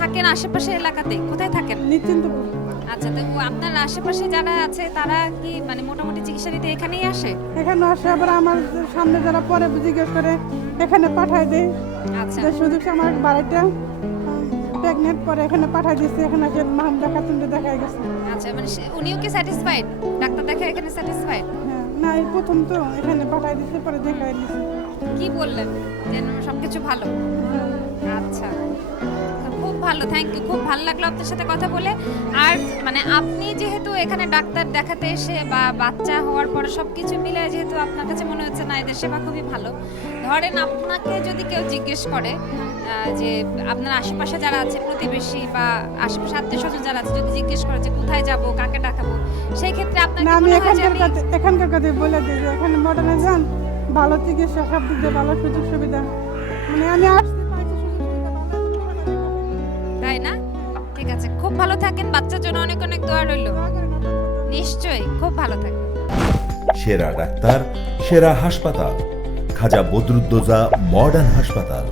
বাড়ি কোথায় থাকেন? নিশ্চিন্তপুর আচ্ছা তো আপনার আশেপাশে যারা আছে তারা কি মানে মোটামুটি চিকিৎসা নিতে এখানেই আসে? এখানে আসে আবার আমার সামনে যারা পরে জিজ্ঞেস করে এখানে পাঠায় দেয়। আচ্ছা। শুধু আমার বাড়িটা প্রেগনেন্ট পরে এখানে পাঠায় দিচ্ছে এখানে এসে মাহমুদা খাতুনকে দেখাই গেছে। আচ্ছা মানে উনিও কি স্যাটিসফাইড ডাক্তার দেখে এখানে স্যাটিসফাইড হ্যাঁ না এই প্রথম তো এখানে পাঠায় দিচ্ছে পরে দেখাই দিচ্ছে কি বললেন? যে সবকিছু ভালো। খুব ভালো থ্যাংক ইউ খুব ভালো লাগল আপনার সাথে কথা বলে। আর মানে আপনি যেহেতু এখানে ডাক্তার দেখাতে এসে বা বাচ্চা হওয়ার পরে সব কিছু মিলে যেহেতু আপনার কাছে মনে হচ্ছে না এদের সেবা খুবই ভালো। ধরেন আপনাকে যদি কেউ জিজ্ঞেস করে যে আপনার আশেপাশে যারা আছে প্রতিবেশী বা আশেপাশে আত্মীয় স্বজন যারা আছে যদি জিজ্ঞেস করে যে কোথায় যাব কাকে ডাকাবো সেই ক্ষেত্রে আপনার আমি এখানকার এখানকার কাছে বলে দিই এখানে মডার্নে যান ভালো চিকিৎসা সব দিক দিয়ে ভালো সুযোগ সুবিধা মানে আমি আসতে ঠিক আছে। খুব ভালো থাকেন, বাচ্চার জন্য অনেক অনেক দোয়া রইল। নিশ্চয়ই, খুব ভালো থাকেন। সেরা ডাক্তার, সেরা হাসপাতাল। খাজা বদরুদ্দোজা মডার্ন হাসপাতাল।